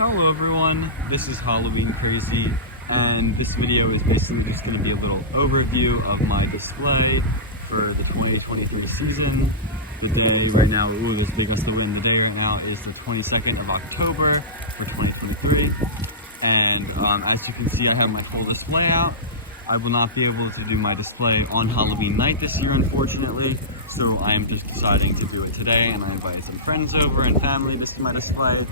Hello everyone, this is Halloween Crazy, and this video is basically just going to be a little overview of my display for the 2023 season. The day right now, this big gust of wind, the day right now is the 22nd of October for 2023, and as you can see, I have my whole display out. I will not be able to do my display on Halloween night this year, unfortunately, so I am just deciding to do it today, and I invited some friends over and family to see my display.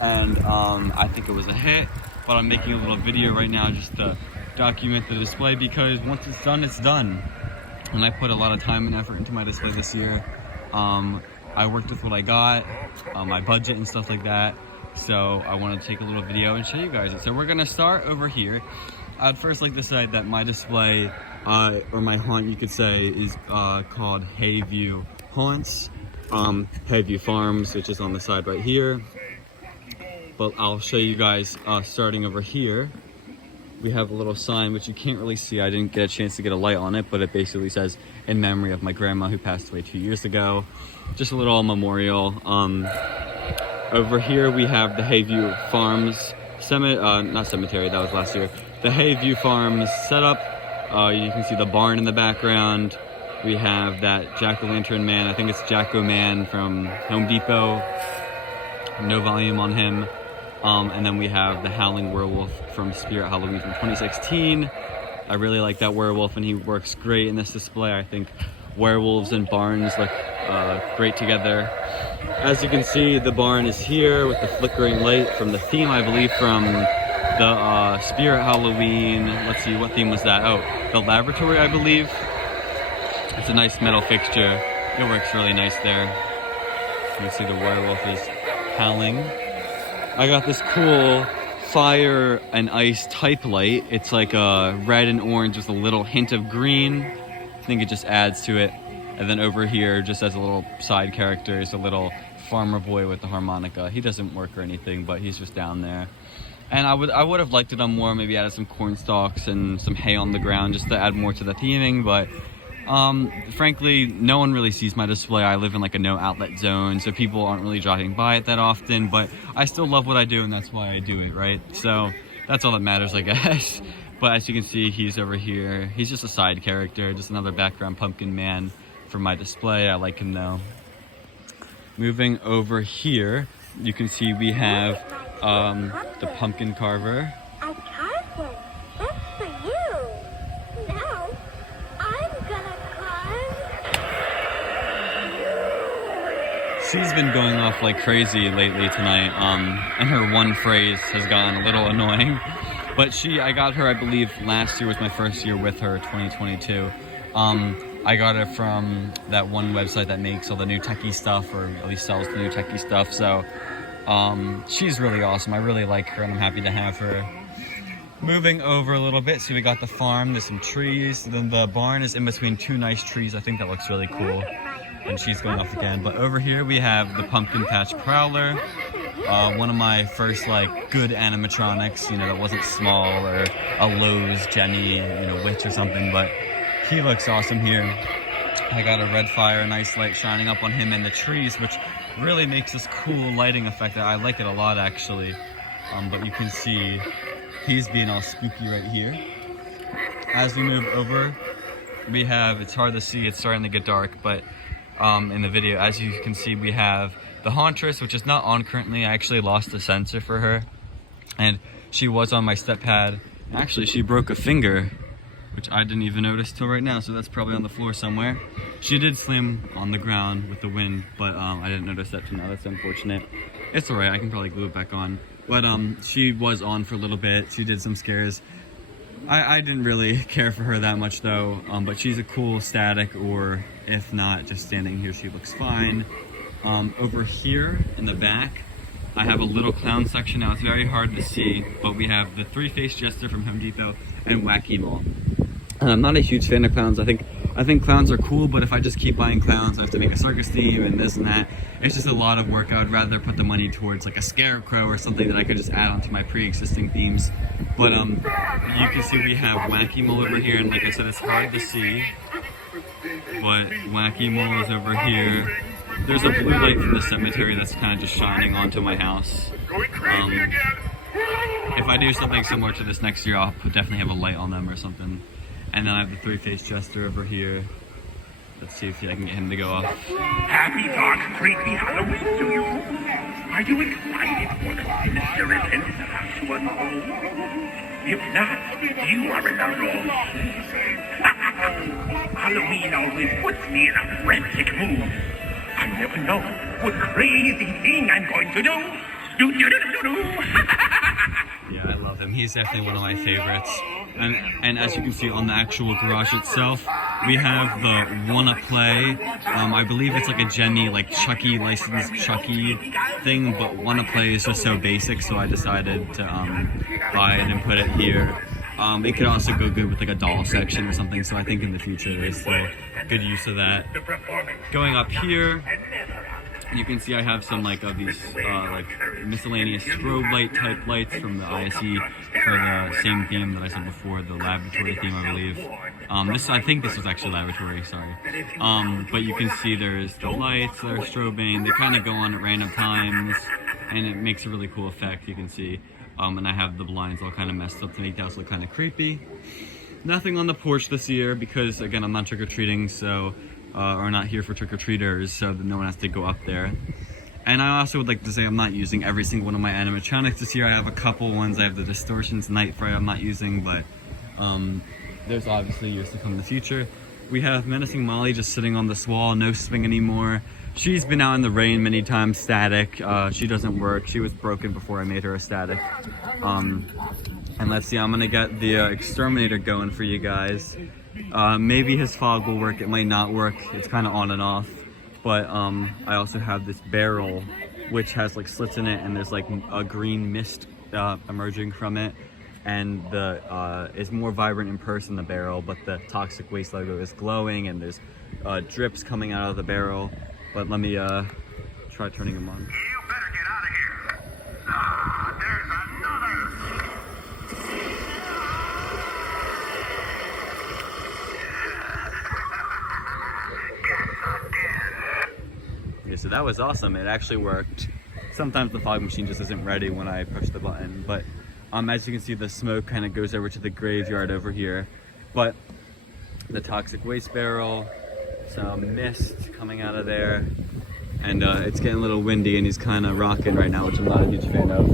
And I think it was a hit, but I'm making a little video right now just to document the display because once it's done, it's done. And I put a lot of time and effort into my display this year. I worked with what I got, my budget and stuff like that. So I wanted to take a little video and show you guys it. So we're gonna start over here. I'd first like to say that my display, or my haunt you could say, is called Hayview Haunts. Hayview Farms, which is on the side right here. But I'll show you guys starting over here. We have a little sign which you can't really see. I didn't get a chance to get a light on it, but it basically says in memory of my grandma who passed away 2 years ago. Just a little memorial. Over here we have the Hayview Farms not cemetery, that was last year. The Hayview Farms setup. You can see the barn in the background. We have that jack-o'-lantern man. I think it's Jack-O-Man from Home Depot. No volume on him. And then we have the Howling Werewolf from Spirit Halloween from 2016. I really like that werewolf and he works great in this display. I think werewolves and barns look great together. As you can see, the barn is here with the flickering light from the theme, I believe, from the Spirit Halloween. Let's see, what theme was that? Oh, the laboratory, I believe. It's a nice metal fixture. It works really nice there. You can see the werewolf is howling. I got this cool fire and ice type light. It's like a red and orange with a little hint of green. I think it just adds to it. And then over here, just as a little side character, is a little farmer boy with the harmonica. He doesn't work or anything, but he's just down there. And I would have liked it on more, maybe added some corn stalks and some hay on the ground just to add more to the theming, but frankly, no one really sees my display. I live in like a no outlet zone, so people aren't really driving by it that often, but I still love what I do and that's why I do it, right? So that's all that matters, I guess. But as you can see, he's over here. He's just a side character, just another background pumpkin man for my display. I like him though. Moving over here, you can see we have the pumpkin carver. She's been going off like crazy lately tonight, and her one phrase has gotten a little annoying. But I got her, I believe, last year was my first year with her, 2022. I got it from that one website that makes all the new techie stuff, or at least sells the new techie stuff. So she's really awesome. I really like her, and I'm happy to have her. Moving over a little bit, so we got the farm. There's some trees. Then the barn is in between two nice trees. I think that looks really cool. And she's going off again. But over here we have the Pumpkin Patch Prowler, one of my first like good animatronics, you know, that wasn't small or a Lowe's Jenny, you know, witch or something, but he looks awesome here. I got a red fire, a nice light shining up on him and the trees, which really makes this cool lighting effect. I like it a lot actually. But you can see he's being all spooky right here. As we move over, we have, it's hard to see, it's starting to get dark, but in the video, as you can see, we have the Hauntress, which is not on currently. I actually lost the sensor for her, and she was on my step pad. Actually, she broke a finger, which I didn't even notice till right now, so that's probably on the floor somewhere. She did slam on the ground with the wind, but I didn't notice that till now. That's unfortunate. It's alright, I can probably glue it back on. But she was on for a little bit. She did some scares. I didn't really care for her that much though, but she's a cool static, or if not, just standing here, she looks fine. Over here in the back, I have a little clown section. Now it's very hard to see, but we have the three-faced jester from Home Depot and Wacky Mole. And I'm not a huge fan of clowns. I think clowns are cool, but if I just keep buying clowns, I have to make a circus theme and this and that. It's just a lot of work. I would rather put the money towards like a scarecrow or something that I could just add onto my pre-existing themes. But you can see we have Wacky Mole over here, and like I said, it's hard to see, but Wacky Mole is over here. There's a blue light from the cemetery that's kind of just shining onto my house. If I do something similar to this next year, I'll definitely have a light on them or something. And then I have the three-faced jester over here. Let's see if I can get him to go off. Happy dark, creepy Halloween to you. Are you excited for the sinister events about to unfold? If not, you are in the wrong. Halloween always puts me in a frantic mood. I never know what crazy thing I'm going to do. Yeah, I love him. He's definitely one of my favorites. And as you can see on the actual garage itself, we have the Wanna Play. I believe it's like a Jenny, like Chucky, licensed Chucky thing, but Wanna Play is just so basic, so I decided to buy it and put it here. It could also go good with like a doll section or something, so I think in the future there's still good use of that. Going up here, you can see I have some like of these like miscellaneous strobe light type lights from the ISE for the same theme that I said before, the laboratory theme, I believe. I think this was actually laboratory, sorry. But you can see there's the lights that are strobing. They kind of go on at random times, and it makes a really cool effect, you can see. And I have the blinds all kind of messed up to make the house look kind of creepy. Nothing on the porch this year because, again, I'm not trick-or-treating, so or not here for trick-or-treaters, so that no one has to go up there. And I also would like to say I'm not using every single one of my animatronics this year. I have a couple ones. I have the Distortions, Night Fright I'm not using, but there's obviously years to come in the future. We have Menacing Molly just sitting on this wall, no swing anymore. She's been out in the rain many times, static. She doesn't work. She was broken before I made her a static. And let's see, I'm gonna get the exterminator going for you guys. Maybe his fog will work, it might not work. It's kind of on and off. But I also have this barrel, which has like slits in it, and there's like a green mist emerging from it. And it's more vibrant in person, the barrel, but the toxic waste logo is glowing, and there's drips coming out of the barrel. But let me try turning them on. You better get out of here. There's another. Yeah, so that was awesome. It actually worked. Sometimes the fog machine just isn't ready when I push the button, but as you can see, the smoke kind of goes over to the graveyard over here. But the toxic waste barrel, some mist coming out of there, and it's getting a little windy and he's kind of rocking right now, which I'm not a huge fan of.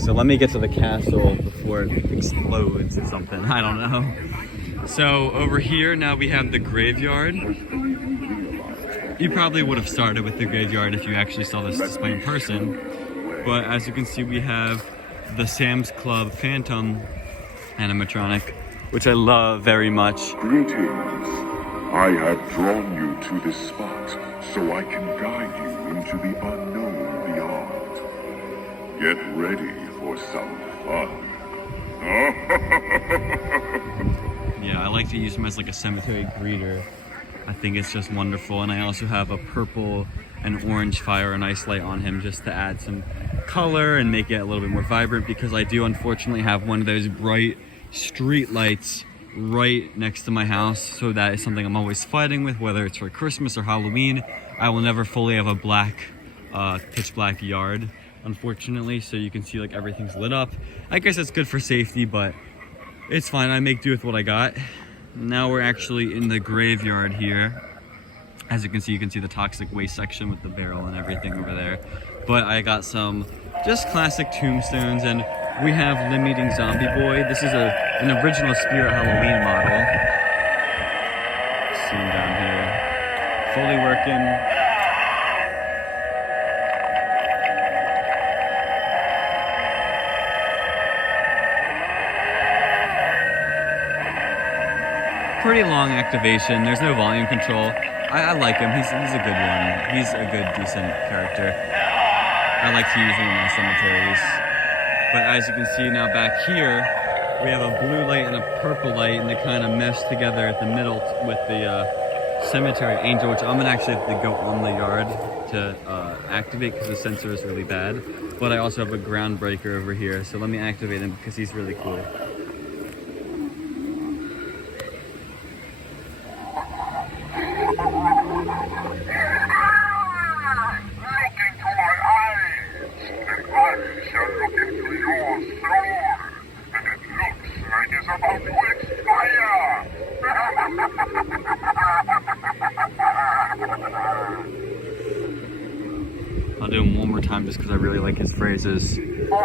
So let me get to the castle before it explodes or something, I don't know. So over here now we have the graveyard. You probably would have started with the graveyard if you actually saw this display in person, but as you can see we have the Sam's Club Phantom animatronic, which I love very much. Greetings. I have drawn you to this spot so I can guide you into the unknown beyond. Get ready for some fun. Yeah, I like to use him as like a cemetery greeter. I think it's just wonderful. And I also have a purple and orange fire and ice light on him just to add some color and make it a little bit more vibrant, because I do unfortunately have one of those bright street lights right next to my house, so that is something I'm always fighting with, whether it's for Christmas or Halloween. I will never fully have a black pitch black yard, unfortunately, so you can see like everything's lit up. I guess it's good for safety, but it's fine. I make do with what I got. Now we're actually in the graveyard here. As you can see the toxic waste section with the barrel and everything over there. But I got some just classic tombstones, and we have Limb Eating Zombie Boy. This is an original Spirit Halloween model. See him down here. Fully working. Pretty long activation. There's no volume control. I like him. He's a good one. He's a good, decent character. I like to use him in my cemeteries. But as you can see now back here, we have a blue light and a purple light, and they kind of mesh together at the middle with the cemetery angel, which I'm gonna actually have to go on the yard to activate because the sensor is really bad. But I also have a ground breaker over here, so let me activate him because he's really cool. shall look into your soul, and it looks like it's about to expire. I'll do him one more time just because I really like his phrases. Why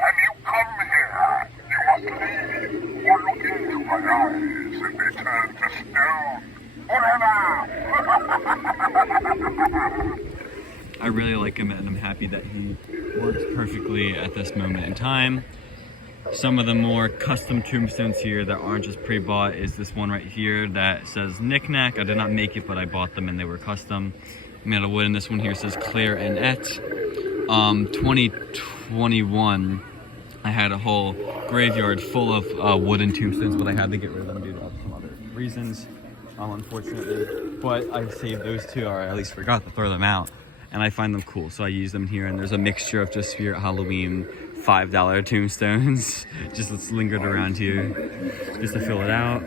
have you come here? You must leave, or look into my eyes and they turn to stone. Forever! I really like him and I'm happy that he works perfectly at this moment in time. Some of the more custom tombstones here that aren't just pre-bought is this one right here that says Knick-Knack. I did not make it, but I bought them and they were custom. Made out of wood, and this one here says Claire and Et. 2021, I had a whole graveyard full of wooden tombstones, but I had to get rid of them due to some other reasons, unfortunately. But I saved those two, or at least forgot to throw them out, and I find them cool, so I use them here. And there's a mixture of just Spirit Halloween $5 tombstones, just that's lingered around here, just to fill it out.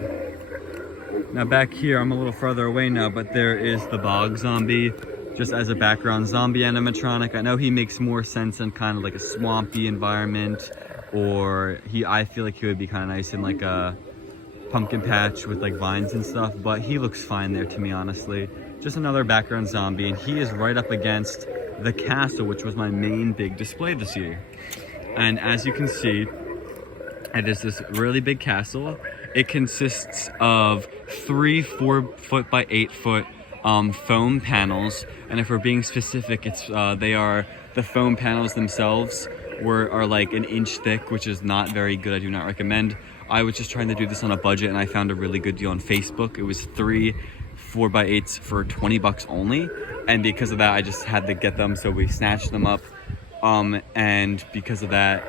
Now back here, I'm a little further away now, but there is the Bog Zombie, just as a background zombie animatronic. I know he makes more sense in kind of like a swampy environment, or I feel like he would be kind of nice in like a pumpkin patch with like vines and stuff, but he looks fine there to me, honestly. Just another background zombie, and he is right up against the castle, which was my main big display this year. And as you can see, it is this really big castle. It consists of 3 4-foot by 8-foot foam panels, and if we're being specific, it's they are the foam panels themselves are like an inch thick, which is not very good. I do not recommend. I was just trying to do this on a budget, and I found a really good deal on Facebook. It was 3 4x8s for $20 only, and because of that, I just had to get them, so we snatched them up. And because of that,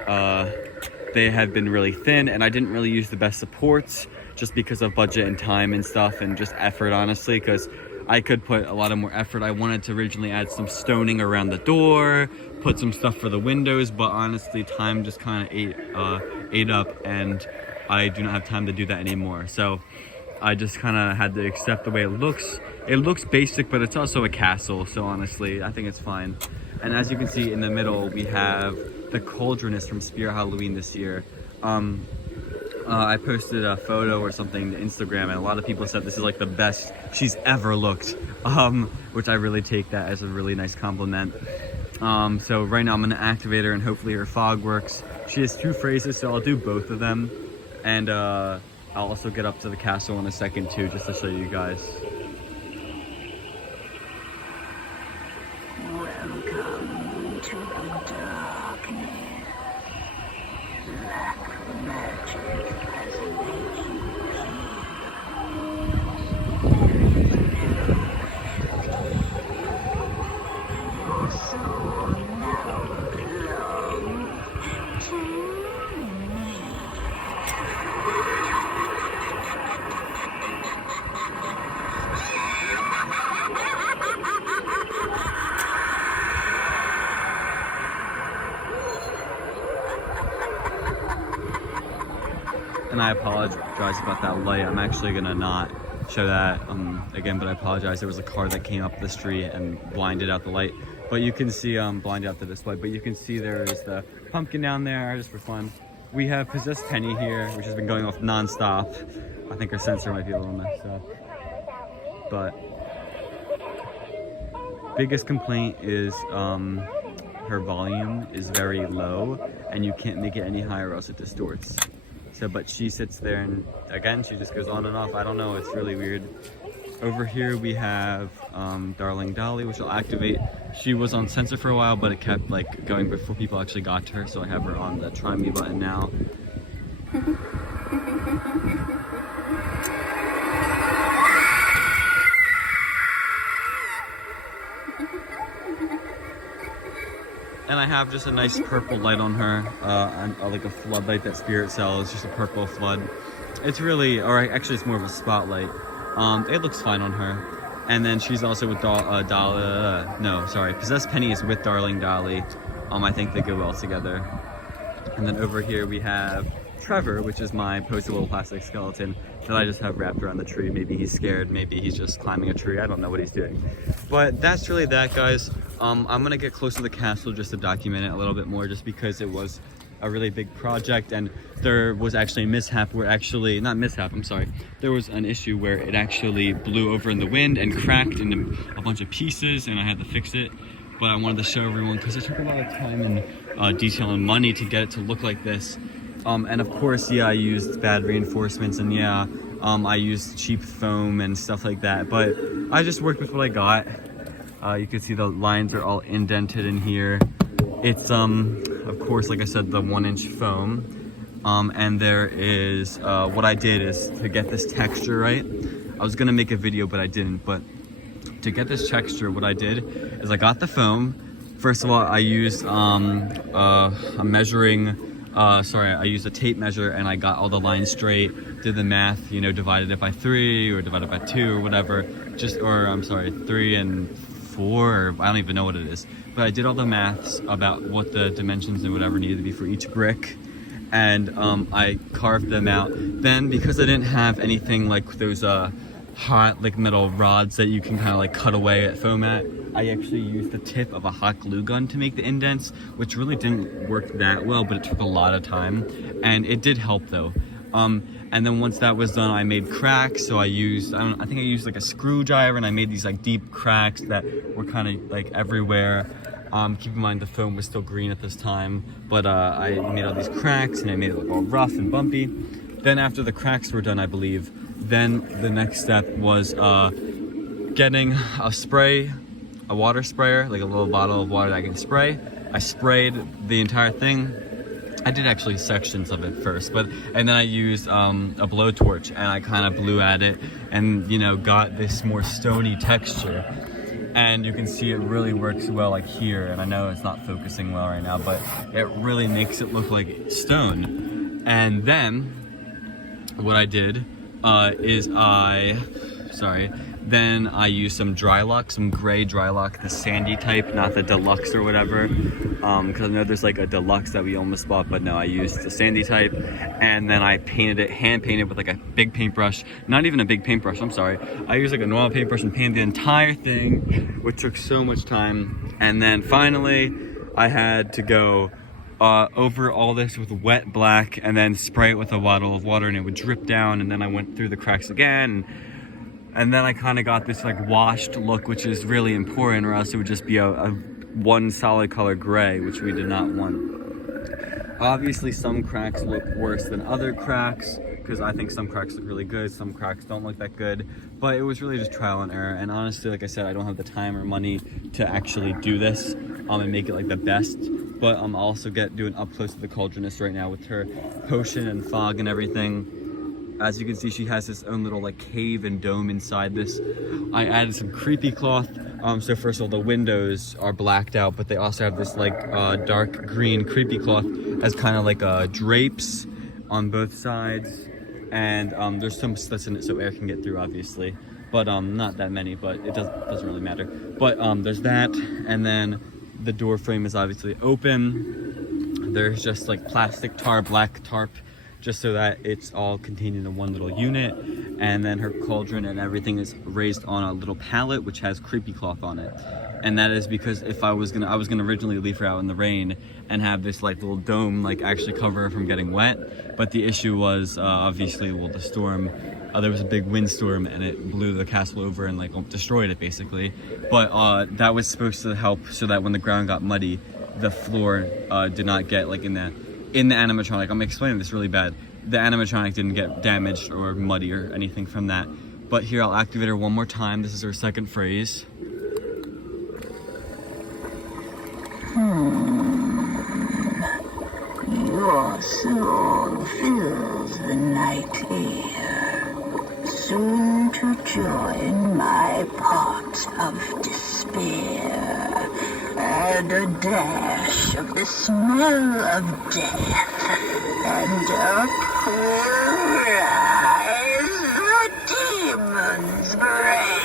they had been really thin, and I didn't really use the best supports just because of budget and time and stuff, and just effort, honestly, because I could put a lot of more effort. I wanted to originally add some stoning around the door, put some stuff for the windows, but honestly, time just kind of ate up, and I do not have time to do that anymore. So I just kind of had to accept the way it looks. It looks basic, but it's also a castle, so honestly, I think it's fine. And as you can see in the middle, we have the Cauldroness from Spirit Halloween this year. I posted a photo or something to Instagram, and a lot of people said this is like the best she's ever looked, which I really take that as a really nice compliment. So right now I'm gonna activate her, and hopefully her fog works. She has 2 phrases, so I'll do both of them. And I'll also get up to the castle in a second too, just to show you guys. Welcome to the darkness. Black magic has made you your soul now belongs to me. And I apologize about that light. I'm actually gonna not show that again, but I apologize. There was a car that came up the street and blinded out the light. But you can see, blinded out the display, but you can see there is the pumpkin down there, just for fun. We have Possessed Penny here, which has been going off non-stop. I think her sensor might be a little messed up. But biggest complaint is her volume is very low, and you can't make it any higher or else it distorts. So, but she sits there, and again, she just goes on and off. I don't know, it's really weird. Over here we have Darling Dolly, which I'll activate. She was on sensor for a while, but it kept like going before people actually got to her, so I have her on the try me button now. And I have just a nice purple light on her, like a floodlight that Spirit sells, just a purple flood. It's really, or actually it's more of a spotlight. It looks fine on her. And then she's also with Possessed Penny is with Darling Dolly. I think they go well together. And then over here we have Trevor, which is my posted little plastic skeleton. that I just have wrapped around the tree. Maybe he's scared, maybe he's just climbing a tree. I don't know what he's doing. But that's really that, guys. I'm gonna get close to the castle just to document it a little bit more, just because it was a really big project, and there was actually a mishap where there was an issue where it actually blew over in the wind and cracked into a bunch of pieces, and I had to fix it. But I wanted to show everyone because it took a lot of time and detail and money to get it to look like this. And of course, yeah, I used bad reinforcements, and yeah, I used cheap foam and stuff like that, but I just worked with what I got. You can see the lines are all indented in here. It's of course, like I said, the 1-inch foam, and there is what I did is to get this texture right. I was gonna make a video, but I didn't. But to get this texture, what I did is I got the foam. First of all, I used I used a tape measure, and I got all the lines straight, did the math, you know, divided it by 3 or divided by 2 or whatever, 3 and 4, or I don't even know what it is. But I did all the maths about what the dimensions and whatever needed to be for each brick, and I carved them out. Then, because I didn't have anything like those hot like metal rods that you can kind of like cut away at foam at, I actually used the tip of a hot glue gun to make the indents, which really didn't work that well, but it took a lot of time, and it did help though. And then once that was done, I made cracks. So I think I used like a screwdriver, and I made these like deep cracks that were kind of like everywhere. Keep in mind the foam was still green at this time, but I made all these cracks, and I made it look all rough and bumpy. Then after the cracks were done, I believe, then the next step was getting a water sprayer, like a little bottle of water that I can spray. I sprayed the entire thing. I did actually sections of it first, and then I used a blowtorch, and I kind of blew at it, and you know, got this more stony texture. And you can see it really works well like here, and I know it's not focusing well right now, but it really makes it look like stone. And then what I did then I used some Drylock, some gray Drylock, the sandy type, not the deluxe or whatever, because I know there's like a deluxe that we almost bought, but no, I used the sandy type. And then I painted it, hand painted with like a big paintbrush, not even a big paintbrush, I'm sorry. I used like a normal paintbrush and painted the entire thing, which took so much time. And then finally, I had to go over all this with wet black, and then spray it with a bottle of water, and it would drip down. And then I went through the cracks again, and then I kind of got this like washed look, which is really important, or else it would just be a one solid color gray, which we did not want. Obviously, some cracks look worse than other cracks, because I think some cracks look really good, some cracks don't look that good, but it was really just trial and error. And honestly, like I said, I don't have the time or money to actually do this and make it like the best. But I'm also doing up close to the cauldroness right now with her potion and fog and everything. As you can see, she has this own little like cave and dome inside this. I added some creepy cloth. So first of all, the windows are blacked out, but they also have this like dark green creepy cloth as kind of like drapes on both sides. And there's some slits in it so air can get through, obviously. But not that many, but it doesn't really matter. But there's that, and then the door frame is obviously open. There's just like plastic black tarp, just so that it's all contained in one little unit. And then her cauldron and everything is raised on a little pallet, which has creepy cloth on it. And that is because if I was gonna originally leave her out in the rain and have this like little dome like actually cover her from getting wet. But the issue was obviously, well, the storm. There was a big windstorm, and it blew the castle over and like destroyed it basically. But that was supposed to help so that when the ground got muddy, the floor did not get like in the animatronic. I'm explaining this really bad. The animatronic didn't get damaged or muddy or anything from that. But here, I'll activate her one more time. This is her second phrase. Your soul fills the night air, soon to join my pot of despair, and a dash of the smell of death, and up will rise the demon's breath.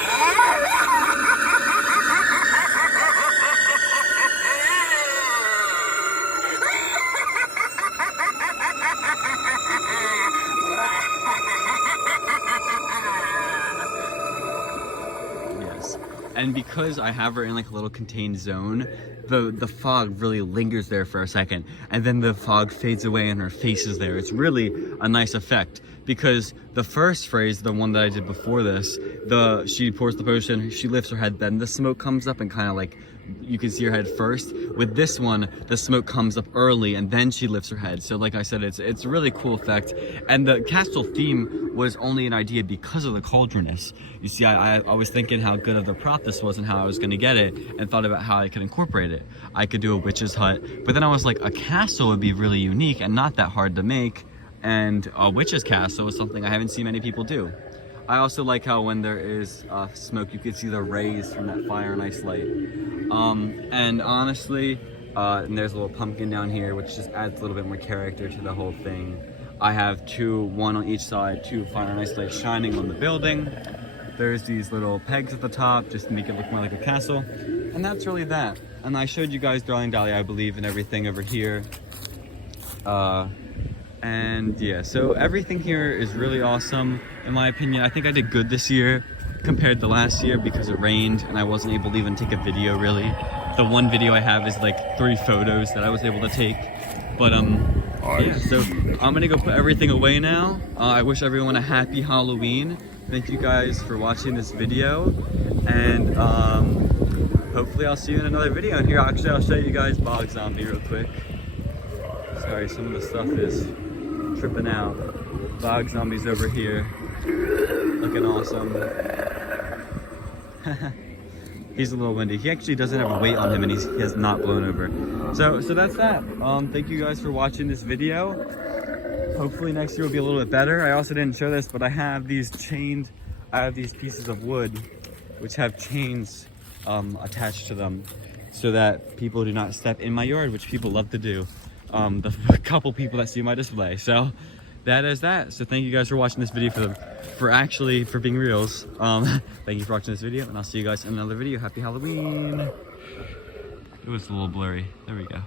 And because I have her in like a little contained zone, the fog really lingers there for a second, and then the fog fades away and her face is there. It's really a nice effect, because the first phrase, the one that I did before this, she pours the potion, she lifts her head, then the smoke comes up and kind of like, you can see her head first. With this one, the smoke comes up early and then she lifts her head. So like I said, it's a really cool effect. And the castle theme was only an idea because of the cauldroness. You see, I was thinking how good of the prop this was and how I was gonna get it, and thought about how I could incorporate it. I could do a witch's hut, but then I was like, a castle would be really unique and not that hard to make. And a witch's castle is something I haven't seen many people do. I also like how when there is smoke, you can see the rays from that fire and ice light. And honestly, and there's a little pumpkin down here, which just adds a little bit more character to the whole thing. I have one on each side, two fire and ice lights shining on the building. There's these little pegs at the top just to make it look more like a castle. And that's really that. And I showed you guys Darling Dahlia, I believe, and everything over here. And yeah, so everything here is really awesome, in my opinion. I think I did good this year compared to last year because it rained and I wasn't able to even take a video really. The one video I have is like 3 photos that I was able to take. But yeah, so I'm gonna go put everything away now. I wish everyone a happy Halloween. Thank you guys for watching this video, and hopefully I'll see you in another video. And here, actually, I'll show you guys Bog Zombie real quick. Sorry, some of the stuff is tripping out. Bog Zombie's over here, looking awesome. He's a little windy. He actually doesn't have a weight on him, and he has not blown over. So that's that. Thank you guys for watching this video. Hopefully next year will be a little bit better. I also didn't show this, but I have these pieces of wood which have chains attached to them so that people do not step in my yard, which people love to do. The couple people that see my display. So that is that. So thank you guys for watching this video, for being reals. Thank you for watching this video, and I'll see you guys in another video. Happy Halloween. It was a little blurry. There we go.